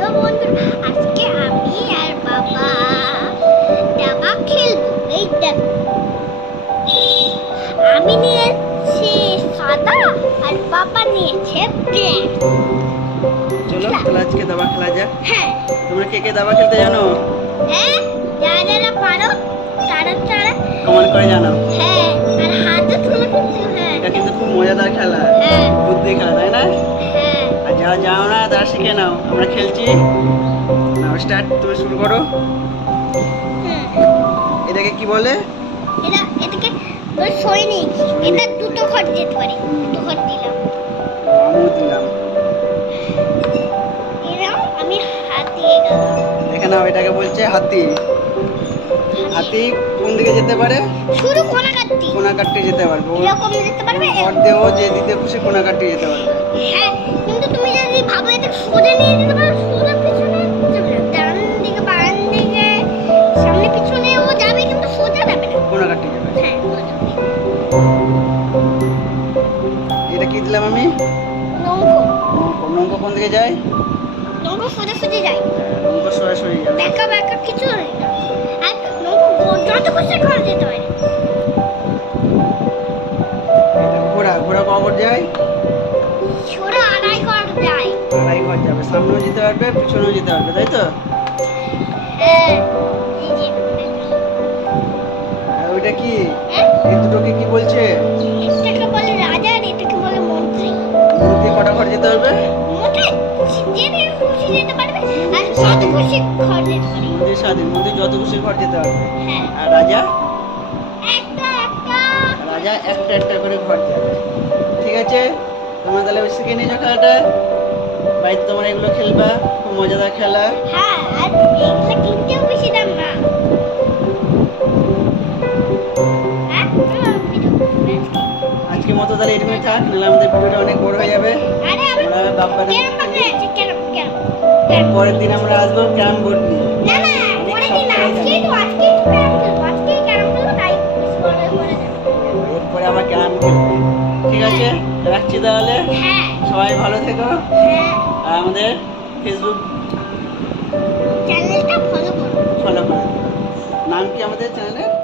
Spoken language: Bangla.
হ্যালো বন্ধুরা, আজকে আমি আর বাবা দাবা খেলবো। এই দেখো, আমি নিয়েছি সাদা আর বাবা নিয়েছে ব্ল্যাক। চলো তাহলে আজকে দাবা খেলা যাক। হ্যাঁ তোমরা কে কে দাবা খেলতে জানো? হ্যাঁ, যারা যারা পারো তারা তারা কমেন্ট করে জানাও। হ্যাঁ, আর হাতে তুলে করতে। হ্যাঁ, এটা কিন্তু খুব মজাদার খেলা, হ্যাঁ বুদ্ধি খেলা, তাই না? হ্যাঁ। আর যারা জানো না তারা শিখে নাও। আমরা খেলছি, নাও স্টার্ট, তুমি শুরু করো। এটাকে কি বলে? এটাকে ওই সৈনিক। এটা দুটো ঘর যেতে পারে, দুটো ঘর দিলাম। আমিও দিলাম। এরাও আমি হাত দিয়ে গেলাম। দেখে নাও, এটাকে বলছে হাতি। হাতি কোন দিকে যেতে পারে? শুধু কোনা কাটতি, কোনা কাটতে যেতে পারবে। এরকম যেতে পারবে। ঘর দেও যে দিতে খুশি কোনা কাটতে যেতে পারবে। হ্যাঁ, কিন্তু তুমি যদি ভাবো এটা সোজা নিয়ে যেতে পারো, সোজা পিছনে যাবে না, ডান দিকে বাম দিকে সামনে পিছনে ও যাবে, কিন্তু সোজা যাবে না। কোনা কাটতে যাবে। হ্যাঁ, সোজা যাবে। এটা কি দিলাম আমি? নৌকো। নৌকো কোন দিকে যায়? নৌকো সোজা সোজা যায়, নৌকো সরাসরি যাবে। ব্যাকা ব্যাকা কিছু হয় না। আর নৌকো যত খুশি করে যেতে পারে। ঘোড়া, ঘোড়া কখন যায়? ছোট আড়াই ঘর যায়। আড়াই ঘর যাবে, সামনেও যেতে পারবে পিছনেও যেতে পারবে, তাই তো? হ্যাঁ, এই যে আর ওইটা কি? হ্যাঁ? এই দুটোকে কি বলছে? এটাকে বলে রাজা আর এটাকে বলে মন্ত্রী। মন্ত্রী কটা ঘর যেতে পারবে? মন্ত্রী যেদিকে খুশি যেতে পারবে, আর যত খুশি ঘর যেতে পারে। মন্ত্রী স্বাধীন, মন্ত্রী যত খুশি ঘর যেতে পারবে। হ্যাঁ, আর রাজা? একটা একটা। রাজা একটা একটা করে ঘর যাবে। ঠিক আছে, তোমরা তাহলে শিখে নিয়েছো খেলাটা। বাড়িতে তোমরা এগুলো খেলবা, খুব মজাদার খেলা। হ্যাঁ, আর এগুলো কিনতেও বেশি দাম না। হ্যাঁ, আজকের মতো তাহলে এটুকুই থাক, নাহলে আমাদের ভিডিওটা অনেক বড় হয়ে যাবে। আরে আমরা বাপ্পারে ক্যারাম বোর্ড আছে, ক্যারাম। পরের দিন আমরা আসবো ক্যারাম বোর্ড নিয়ে। না না, পরে দিন আজকেই তো ক্যারাম খেলবো। আজকেই ক্যারাম খেলবো, তাই পরে যাবে। এরপরে আবার ক্যারাম খেলবো। ঠিক আছে, রাখছি তাহলে। হ্যাঁ সবাই ভালো থেকো। হ্যাঁ, আর আমাদের ফেসবুক চ্যানেলটা ফলো করো। ফলো করে দিও। নাম কি আমাদের চ্যানেলের?